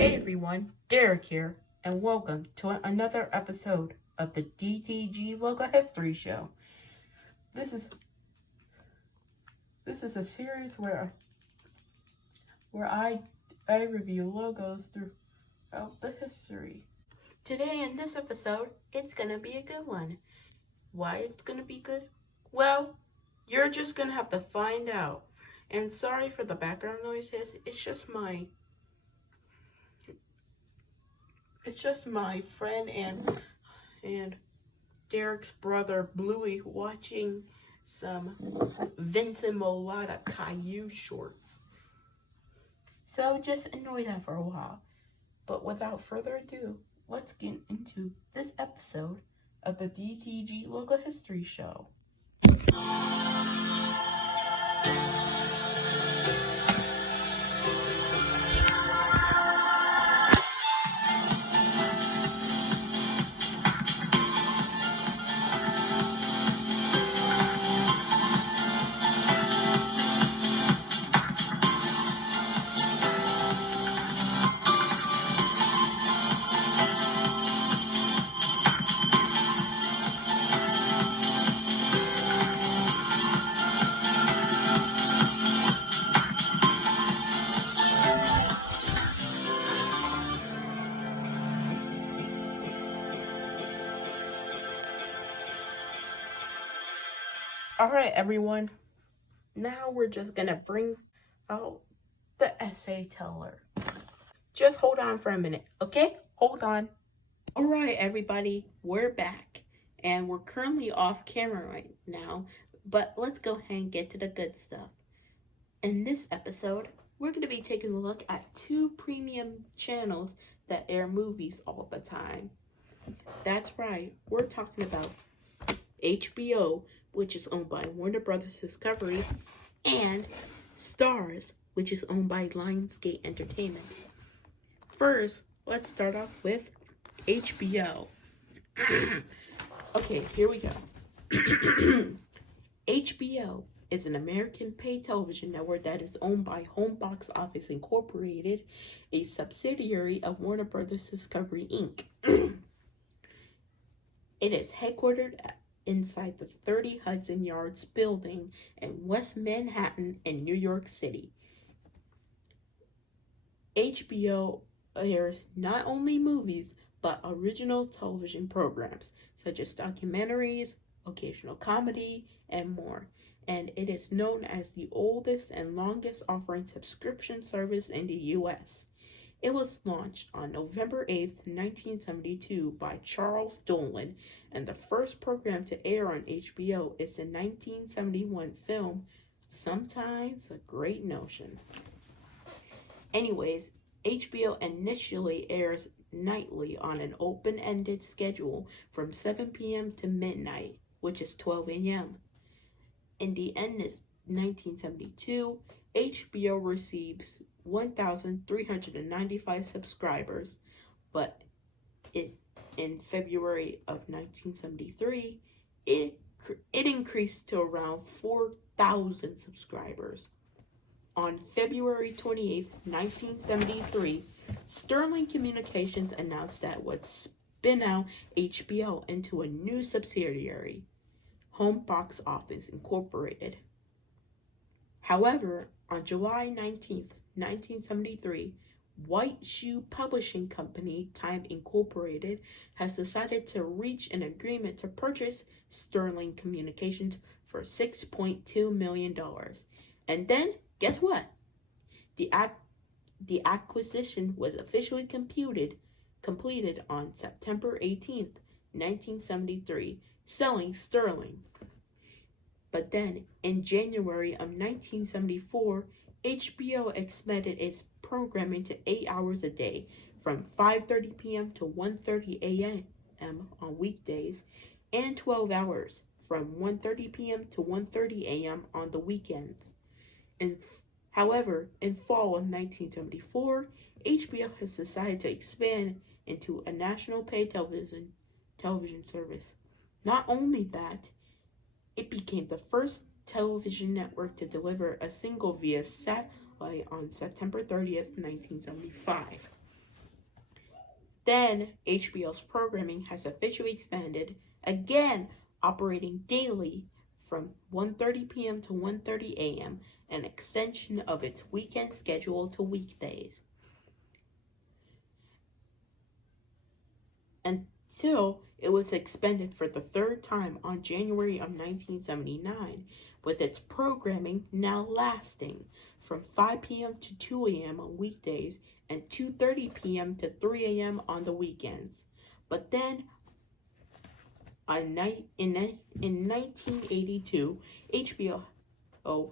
Hey everyone, Derek here, and welcome to another episode of the DTG Logo History Show. This is a series where I review logos throughout the history. Today in this episode, it's gonna be a good one. Why it's gonna be good? Well, you're just gonna have to find out. And sorry for the background noises. It's just my friend and Derek's brother Bluey watching some Vincent Molata Caillou shorts. So just enjoy that for a while. But without further ado, let's get into this episode of the DTG Logo History Show. Alright everyone, now we're just gonna bring out the essay teller. Just hold on for a minute, okay? Hold on. Alright everybody, we're back. And we're currently off camera right now, but let's go ahead and get to the good stuff. In this episode, we're going to be taking a look at two premium channels that air movies all the time. That's right, we're talking about HBO, which is owned by Warner Brothers Discovery, and Starz, which is owned by Lionsgate Entertainment. First, let's start off with HBO. Okay, here we go. HBO is an American paid television network that is owned by Home Box Office Incorporated, a subsidiary of Warner Brothers Discovery, Inc. It is headquartered inside the 30 Hudson Yards building in West Manhattan in New York City. HBO airs not only movies, but original television programs, such as documentaries, occasional comedy, and more. And it is known as the oldest and longest offering subscription service in the U.S. It was launched on November 8th, 1972 by Charles Dolan, and the first program to air on HBO is the 1971 film, Sometimes a Great Notion. Anyways, HBO initially airs nightly on an open-ended schedule from 7 p.m. to midnight, which is 12 a.m. In the end of 1972, HBO receives 1,395 subscribers, but in February of 1973, it increased to around 4,000 subscribers. On February 28, 1973, Sterling Communications announced that it would spin out HBO into a new subsidiary, Home Box Office Incorporated. However, on July 19, 1973, White Shoe Publishing Company, Time Incorporated, has decided to reach an agreement to purchase Sterling Communications for $6.2 million. And then, guess what? The acquisition was officially completed on September 18th, 1973, selling Sterling. But then, in January of 1974, HBO expanded its programming to 8 hours a day, from 5:30 p.m. to 1:30 a.m. on weekdays, and 12 hours, from 1:30 p.m. to 1:30 a.m. on the weekends. However, in fall of 1974, HBO has decided to expand into a national paid television service. Not only that, it became the first television network to deliver a single via satellite on September 30th, 1975. Then HBO's programming has officially expanded, again operating daily from 1:30 p.m. to 1:30 a.m., an extension of its weekend schedule to weekdays. Until it was expanded for the third time on January of 1979, with its programming now lasting from 5 p.m. to 2 a.m. on weekdays and 2:30 p.m. to 3 a.m. on the weekends. But then in 1982, HBO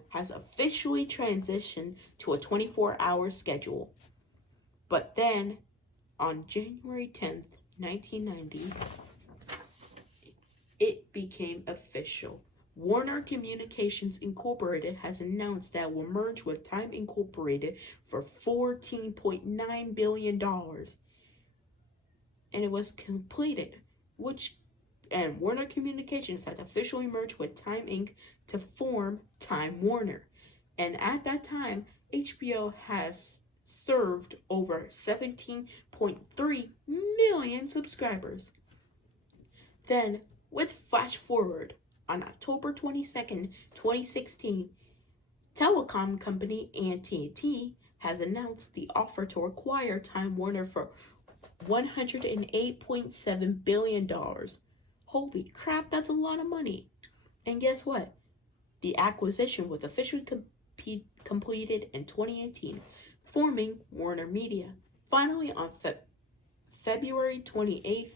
has officially transitioned to a 24-hour schedule. But then on January 10th, 1990, it became official. Warner Communications Incorporated has announced that it will merge with Time Incorporated for $14.9 billion. And it was completed, and Warner Communications has officially merged with Time Inc. to form Time Warner. And at that time, HBO has served over 17.3 million subscribers. Then, let's flash forward. On October 22nd, 2016, telecom company AT&T has announced the offer to acquire Time Warner for $108.7 billion. Holy crap, that's a lot of money. And guess what? The acquisition was officially completed in 2018, forming Warner Media. Finally, on February 28th,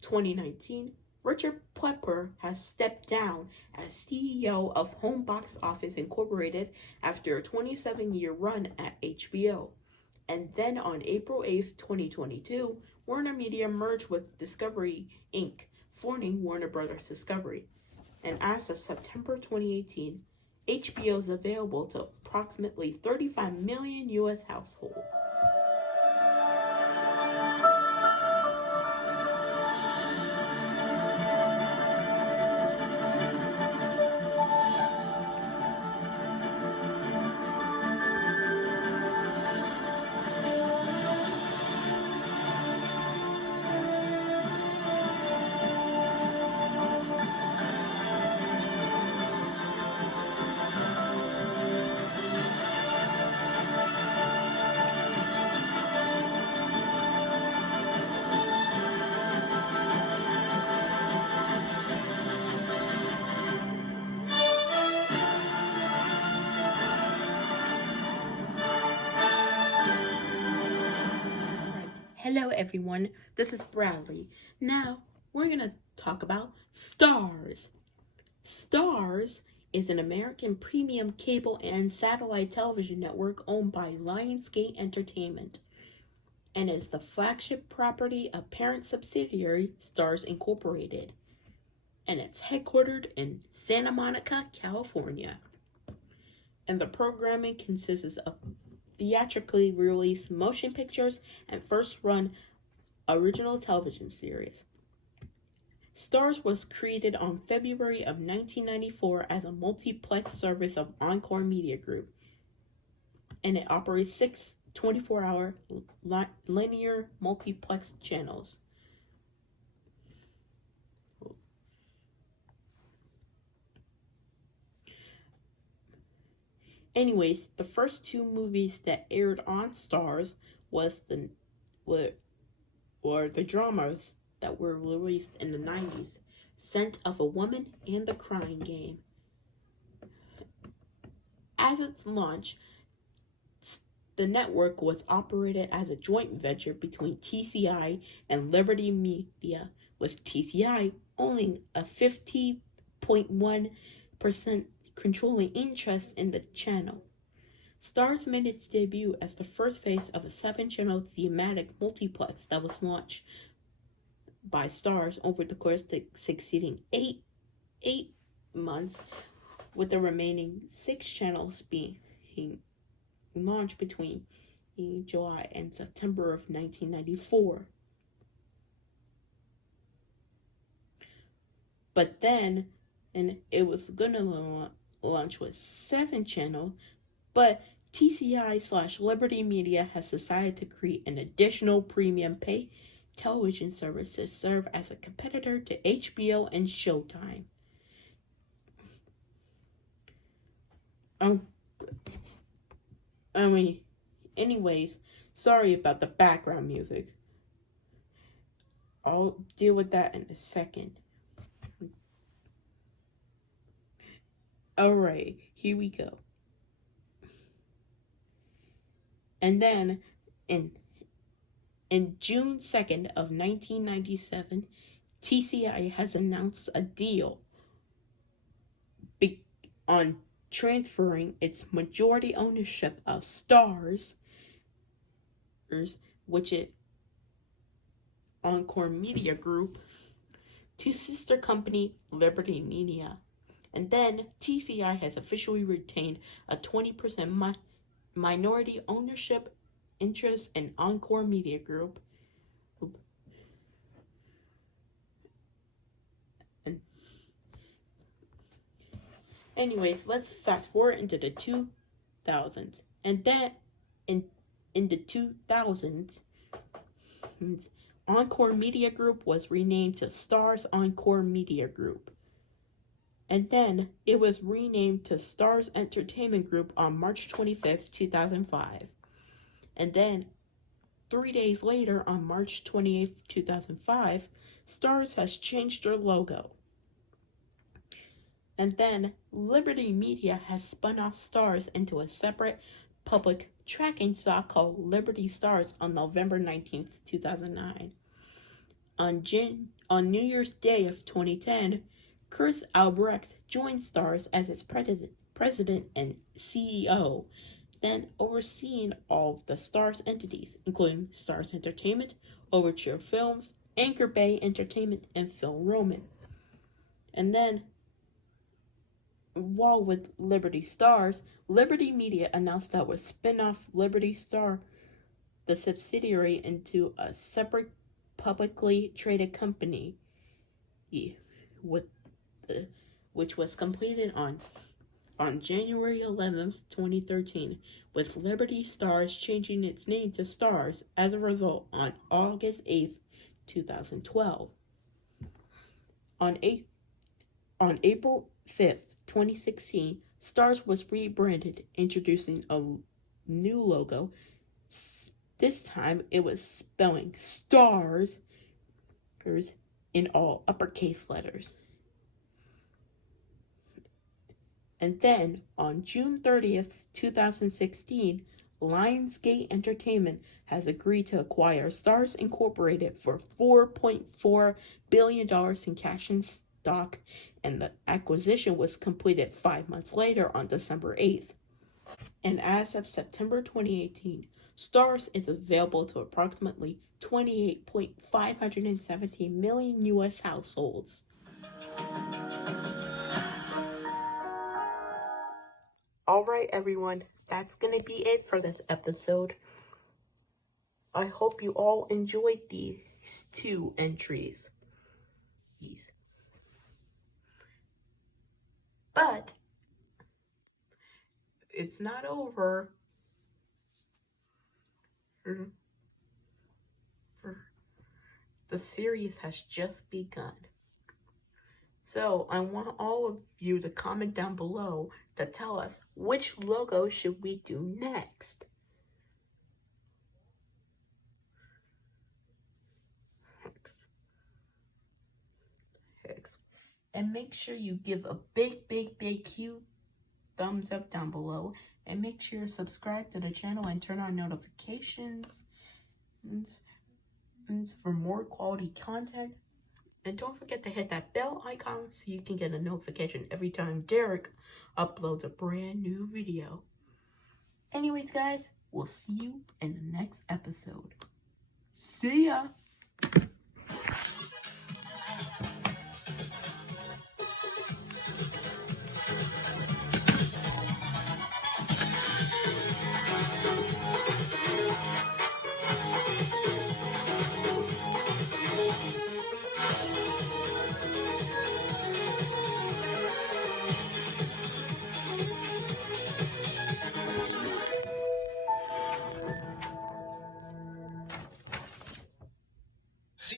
2019, Richard Plepler has stepped down as CEO of Home Box Office Incorporated after a 27-year run at HBO. And then on April 8th, 2022, Warner Media merged with Discovery Inc., forming Warner Brothers Discovery. And as of September 2018, HBO is available to approximately 35 million U.S. households. Hello everyone, this is Bradley. Now, we're going to talk about Starz. Starz is an American premium cable and satellite television network owned by Lionsgate Entertainment and is the flagship property of parent subsidiary Starz Incorporated. And it's headquartered in Santa Monica, California. And the programming consists of theatrically released motion pictures and first-run original television series. Starz was created on February of 1994 as a multiplex service of Encore Media Group, and it operates 6 24-hour linear multiplex channels. Anyways, the first 2 movies that aired on Starz was the dramas that were released in the 90s, Scent of a Woman and The Crying Game. As its launch, the network was operated as a joint venture between TCI and Liberty Media, with TCI owning a 50.1% controlling interest in the channel. Starz made its debut as the first phase of a 7-channel thematic multiplex that was launched by Starz over the course of the succeeding 8 months, with the remaining 6 channels being launched between July and September of 1994. But then, and it was gonna launch with 7 channels, but TCI/Liberty Media has decided to create an additional premium pay television services serve as a competitor to HBO and Showtime. Anyways, sorry about the background music. I'll deal with that in a second. Alright, here we go. And then, in June 2nd of 1997, TCI has announced a deal on transferring its majority ownership of Starz, which is Encore Media Group, to sister company Liberty Media. And then TCI has officially retained a 20% minority ownership interest in Encore Media Group. Anyways, let's fast forward into the 2000s. And then in the 2000s, Encore Media Group was renamed to Starz Encore Media Group. And then it was renamed to Starz Entertainment Group on March 25th, 2005. And then 3 days later, on March 28th, 2005, Starz has changed their logo. And then Liberty Media has spun off Starz into a separate public tracking stock called Liberty Starz on November 19th, 2009. On New Year's Day of 2010, Chris Albrecht joined Starz as its president and CEO, then overseeing all of the Starz entities, including Starz Entertainment, Overture Films, Anchor Bay Entertainment, and Film Roman. And then, while with Liberty Starz, Liberty Media announced that it would spin off Liberty Star, the subsidiary, into a separate publicly traded company, which was completed on January 11th, 2013, with Liberty Starz changing its name to Starz as a result on August 8th, 2012. On April 5th, 2016, Starz was rebranded, introducing a new logo. This time, it was spelling Starz in all uppercase letters. And then, on June 30th, 2016, Lionsgate Entertainment has agreed to acquire Starz Incorporated for $4.4 billion in cash and stock, and the acquisition was completed 5 months later on December 8th. And as of September 2018, Starz is available to approximately 28.517 million U.S. households. Alright everyone, that's gonna be it for this episode. I hope you all enjoyed these 2 entries. But it's not over. The series has just begun. So I want all of you to comment down below to tell us which logo should we do next. And make sure you give a big huge thumbs up down below, and make sure you subscribe to the channel and turn on notifications for more quality content. And don't forget to hit that bell icon so you can get a notification every time Derek uploads a brand new video. Anyways, guys, we'll see you in the next episode. See ya!